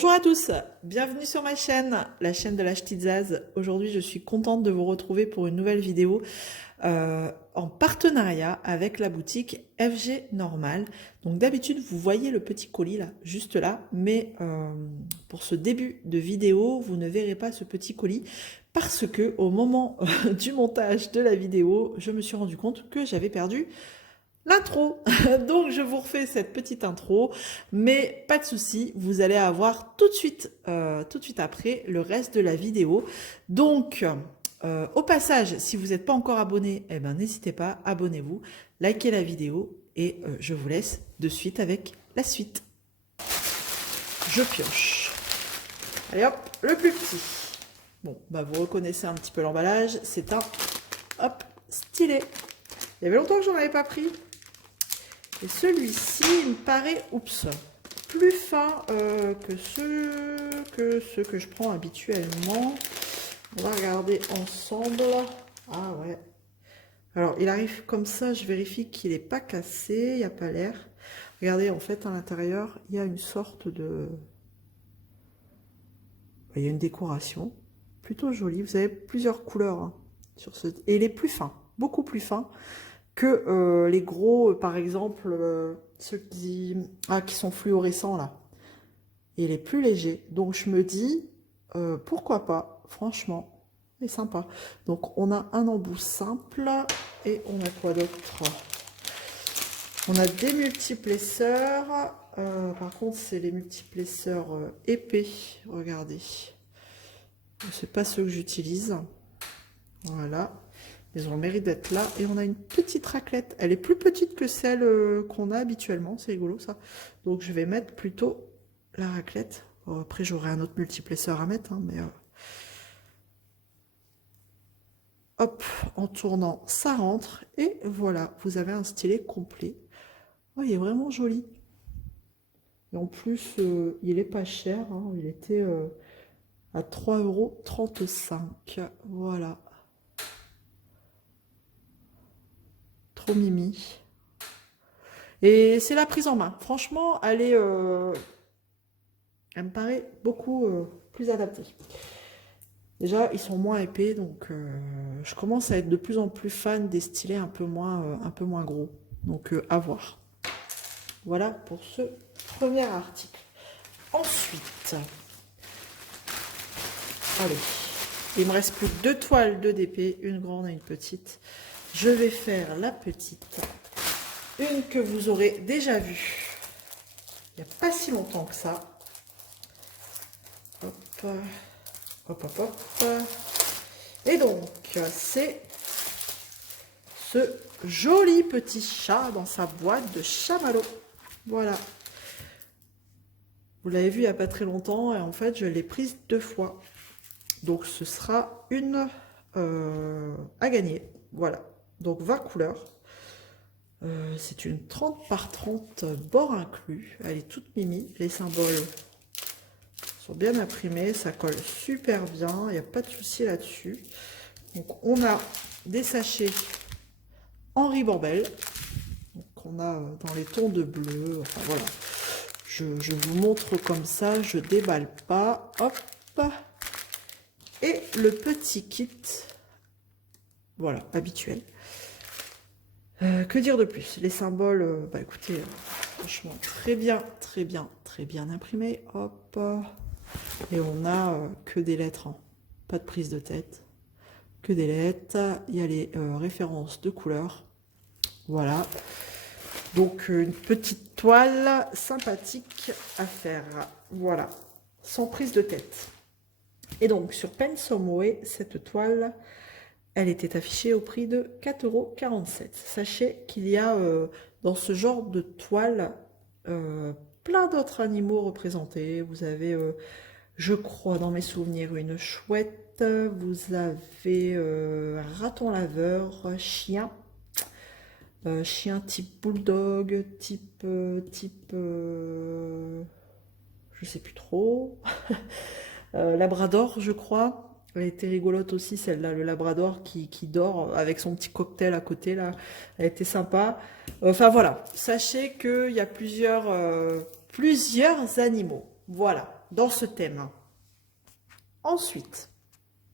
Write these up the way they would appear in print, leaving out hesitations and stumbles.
Bonjour à tous, bienvenue sur ma chaîne, la chaîne de la Ch'tite Zaz. Aujourd'hui, je suis contente de vous retrouver pour une nouvelle vidéo en partenariat avec la boutique FG Normal. Donc d'habitude, vous voyez le petit colis là, juste là, mais pour ce début de vidéo, vous ne verrez pas ce petit colis parce que au moment du montage de la vidéo, je me suis rendu compte que j'avais perdu l'intro. Donc je vous refais cette petite intro, mais pas de souci, vous allez avoir tout de suite après le reste de la vidéo. Donc au passage, si vous n'êtes pas encore abonné, eh ben n'hésitez pas, abonnez-vous, likez la vidéo et je vous laisse de suite avec la suite. Je pioche. Allez hop, le plus petit. Bon, bah vous reconnaissez un petit peu l'emballage, c'est un hop stylet. Il y avait longtemps que j'en avais pas pris. Et celui-ci, il me paraît, oups, plus fin que ceux que je prends habituellement. On va regarder ensemble. Ah ouais. Alors, il arrive comme ça, je vérifie qu'il n'est pas cassé, il n'y a pas l'air. Regardez, en fait, à l'intérieur, il y a une sorte de... Il y a une décoration plutôt jolie. Vous avez plusieurs couleurs hein, sur ce... Et il est plus fin, beaucoup plus fin que les gros, par exemple, ceux qui sont fluorescents là. Et il est plus léger. Donc je me dis, pourquoi pas, franchement, c'est sympa. Donc on a un embout simple et on a quoi d'autre? On a des multiplesseurs. Par contre, c'est les multiplesseurs épais. Regardez. C'est pas ceux que j'utilise. Voilà. Ils ont le mérite d'être là. Et on a une petite raclette. Elle est plus petite que celle qu'on a habituellement. C'est rigolo ça. Donc je vais mettre plutôt la raclette. Bon, après j'aurai un autre multiplesseur à mettre. Hein, mais hop, en tournant, ça rentre. Et voilà, vous avez un stylet complet. Oh, il est vraiment joli. Et en plus, il est pas cher. Hein, il était à 3,35 €. Voilà. Trop mimi. Et c'est la prise en main. Franchement, elle me paraît beaucoup plus adaptée. Déjà, ils sont moins épais, donc je commence à être de plus en plus fan des stylets un peu moins gros. Donc à voir. Voilà pour ce premier article. Ensuite, allez, il me reste plus que 2 toiles de DP, une grande et une petite. Je vais faire la petite. Une que vous aurez déjà vue il n'y a pas si longtemps que ça. Hop, hop, hop, hop. Et donc, c'est ce joli petit chat dans sa boîte de chamallow. Voilà. Vous l'avez vu il n'y a pas très longtemps et en fait, je l'ai prise 2 fois. Donc, ce sera une à gagner. Voilà. Donc, 20 couleurs. C'est une 30 par 30 bord inclus. Elle est toute mimi. Les symboles sont bien imprimés. Ça colle super bien. Il n'y a pas de souci là-dessus. Donc, on a des sachets Henri Borbel. Donc, on a dans les tons de bleu. Enfin, voilà. Je vous montre comme ça. Je déballe pas. Hop. Et le petit kit. Voilà, habituel. Que dire de plus? Les symboles, bah écoutez, franchement, très bien imprimés. Hop. Et on a que des lettres, hein. Pas de prise de tête. Que des lettres. Il y a les références de couleurs. Voilà. Donc, une petite toile sympathique à faire. Voilà. Sans prise de tête. Et donc, sur Pensumway, cette toile... Elle était affichée au prix de 4,47 €. Sachez qu'il y a dans ce genre de toile plein d'autres animaux représentés. Vous avez, je crois, dans mes souvenirs, une chouette. Vous avez raton laveur, chien. Chien type bulldog, type je sais plus trop. Labrador, je crois. Elle était rigolote aussi, celle-là, le Labrador qui dort avec son petit cocktail à côté, là. Elle était sympa. Enfin, voilà. Sachez qu'il y a plusieurs animaux. Voilà. dans ce thème. Ensuite,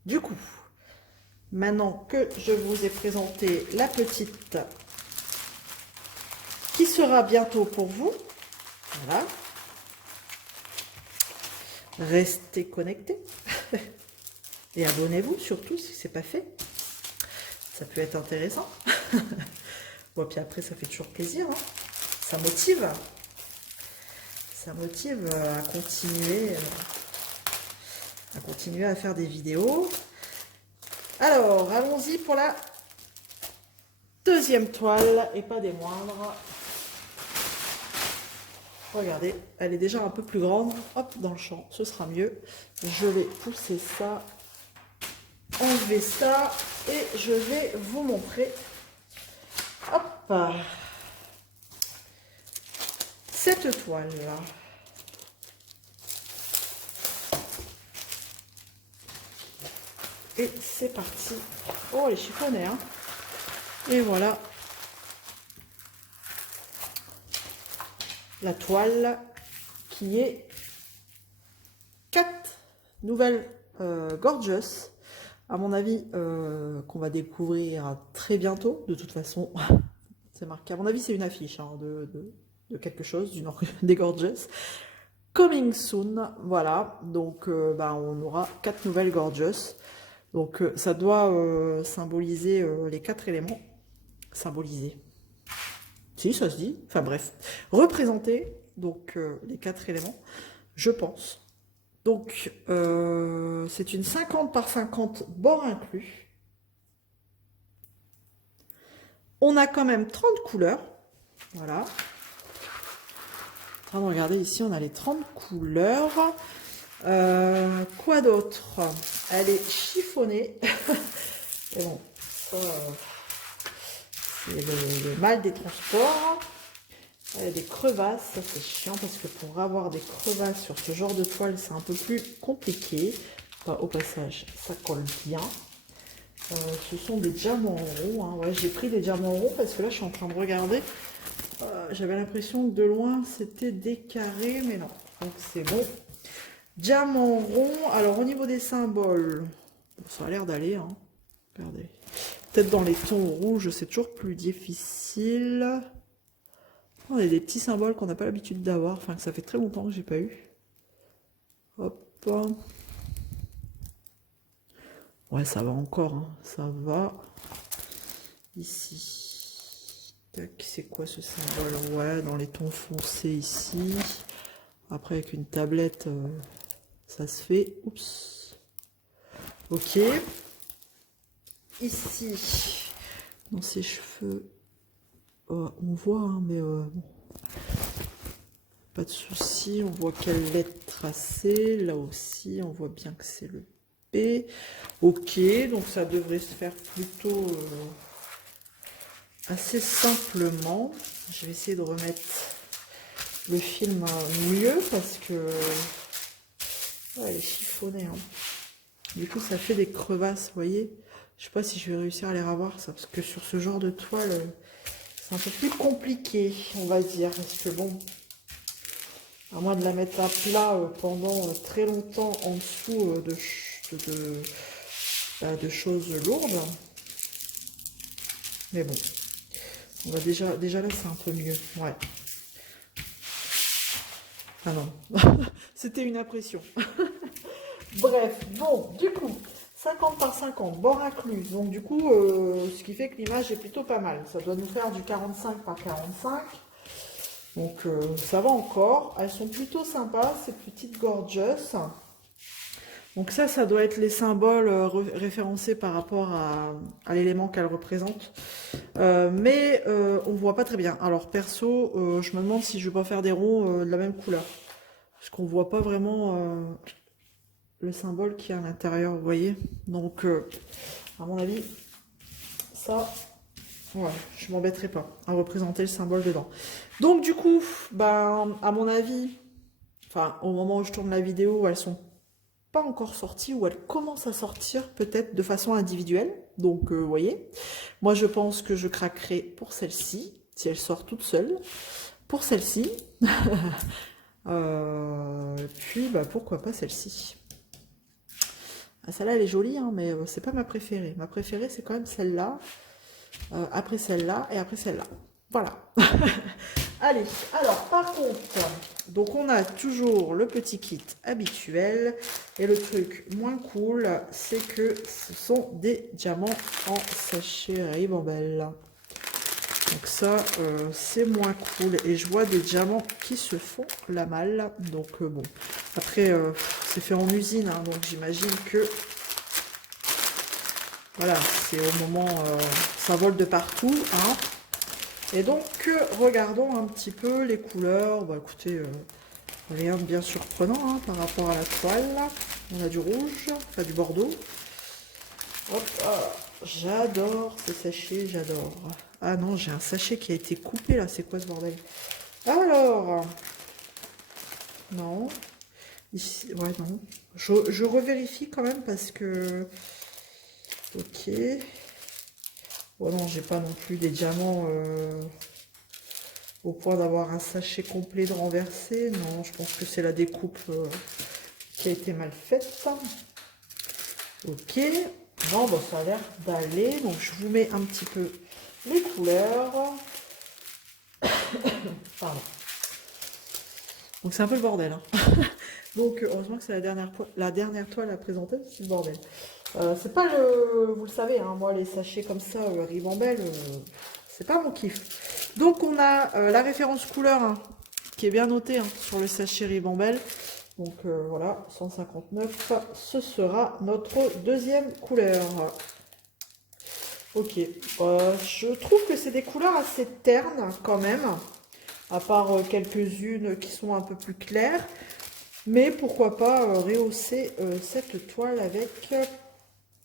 du coup, maintenant que je vous ai présenté la petite qui sera bientôt pour vous, voilà, restez connectés et abonnez-vous surtout si ce n'est pas fait. Ça peut être intéressant. Bon, puis après, ça fait toujours plaisir. Hein. Ça motive. Ça motive à continuer à faire des vidéos. Alors, allons-y pour la deuxième toile, et pas des moindres. Regardez, elle est déjà un peu plus grande. Hop, dans le champ, ce sera mieux. Je vais pousser ça, enlever ça, et je vais vous montrer. Hop, cette toile-là. Et c'est parti. Oh, elle est chiffonnée, hein. Et voilà. La toile qui est 4 nouvelles gorgeous. À mon avis, qu'on va découvrir très bientôt. De toute façon, c'est marqué. À mon avis, c'est une affiche hein, de quelque chose, des gorgeous. Coming soon. Voilà. Donc, on aura 4 nouvelles gorgeous. Donc, ça doit symboliser les 4 éléments. Symboliser. Si, ça se dit. Enfin, bref. Représenter, donc, les 4 éléments, je pense. Donc, c'est une 50 par 50 bord inclus. On a quand même 30 couleurs. Voilà. En train de regarder ici, on a les 30 couleurs. Quoi d'autre? Elle est chiffonnée. Et bon, ça, c'est le mal des transports. Elle a des crevasses, ça c'est chiant parce que pour avoir des crevasses sur ce genre de toile, c'est un peu plus compliqué. Enfin, au passage, ça colle bien. Ce sont des diamants ronds. Hein. Ouais, j'ai pris des diamants ronds parce que là, je suis en train de regarder. J'avais l'impression que de loin, c'était des carrés, mais non. Donc, c'est bon. Diamant rond. Alors, au niveau des symboles, ça a l'air d'aller. Hein. Regardez. Peut-être dans les tons rouges, c'est toujours plus difficile. On a des petits symboles qu'on n'a pas l'habitude d'avoir. Enfin, que ça fait très longtemps que j'ai pas eu. Hop. Ouais, ça va encore. Hein. Ça va. Ici. Tac, c'est quoi ce symbole? Ouais, dans les tons foncés ici. Après, avec une tablette, ça se fait. Oups. Ok. Ici, dans ses cheveux, on voit, hein, mais bon. Pas de souci. On voit quelle lettre tracée. Là aussi, on voit bien que c'est le P. Ok, donc ça devrait se faire plutôt assez simplement. Je vais essayer de remettre le film mieux parce que ouais, elle est chiffonnée. Hein. Du coup, ça fait des crevasses, vous voyez. Je sais pas si je vais réussir à les revoir, ça, parce que sur ce genre de toile, c'est un peu plus compliqué, on va dire. Parce que bon, à moins de la mettre à plat pendant très longtemps en dessous de choses lourdes. Mais bon, on va déjà là, c'est un peu mieux. Ouais. Ah non, c'était une impression. Bref, bon, du coup, 50 par 50, bord inclus. Donc du coup, ce qui fait que l'image est plutôt pas mal. Ça doit nous faire du 45 par 45. Donc ça va encore. Elles sont plutôt sympas, ces petites gorgeous. Donc ça doit être les symboles référencés par rapport à l'élément qu'elles représentent. Mais on ne voit pas très bien. Alors perso, je me demande si je vais pas faire des ronds de la même couleur. Parce qu'on ne voit pas vraiment le symbole qui est à l'intérieur, vous voyez. Donc, à mon avis, ça, ouais, je m'embêterai pas à représenter le symbole dedans. Donc, du coup, à mon avis, enfin, au moment où je tourne la vidéo, elles sont pas encore sorties ou elles commencent à sortir peut-être de façon individuelle. Donc, vous voyez, moi, je pense que je craquerai pour celle-ci, si elle sort toute seule. Pour celle-ci, Et puis, bah, pourquoi pas celle-ci. Ah, celle-là, elle est jolie, hein, mais c'est pas ma préférée. Ma préférée, c'est quand même celle-là. Après celle-là et après celle-là. Voilà. Allez, alors par contre, donc on a toujours le petit kit habituel. Et le truc moins cool, c'est que ce sont des diamants en sachet ribambelle. Donc ça, c'est moins cool. Et je vois des diamants qui se font la malle. Donc bon, après, c'est fait en usine, hein, donc j'imagine que voilà, c'est au moment, ça vole de partout, hein. Et donc, regardons un petit peu les couleurs. Bah écoutez, rien de bien surprenant hein, par rapport à la toile. On a du rouge, enfin du bordeaux. Hop, ah, j'adore ces sachets, j'adore. Ah non, j'ai un sachet qui a été coupé là, c'est quoi ce bordel? Alors, non, ici, ouais, non. Je revérifie quand même parce que, ok. Bon non, j'ai pas non plus des diamants au point d'avoir un sachet complet de renversé. Non, je pense que c'est la découpe qui a été mal faite. Ok, non, bah, ça a l'air d'aller. Donc je vous mets un petit peu les couleurs. Pardon. Donc c'est un peu le bordel. Hein. Donc heureusement que c'est la dernière toile à présenter, c'est le bordel. C'est pas le... Vous le savez, hein, moi les sachets comme ça, ribambelle, c'est pas mon kiff. Donc on a la référence couleur hein, qui est bien notée hein, sur le sachet ribambelle. Donc voilà, 159, ce sera notre deuxième couleur. Ok, je trouve que c'est des couleurs assez ternes quand même, à part quelques-unes qui sont un peu plus claires. Mais pourquoi pas rehausser cette toile avec,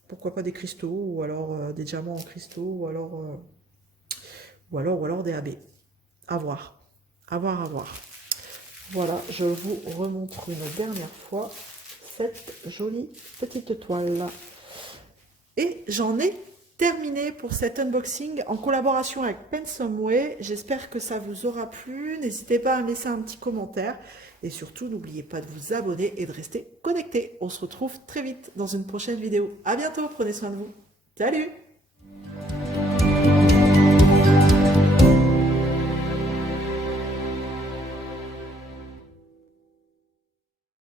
pourquoi pas des cristaux, ou alors des diamants en cristaux, ou alors des AB. À voir, à voir, à voir. Voilà, je vous remontre une dernière fois cette jolie petite toile. Et j'en ai terminé pour cet unboxing en collaboration avec Pensomeway. J'espère que ça vous aura plu. N'hésitez pas à me laisser un petit commentaire. Et surtout, n'oubliez pas de vous abonner et de rester connecté. On se retrouve très vite dans une prochaine vidéo. À bientôt, prenez soin de vous. Salut!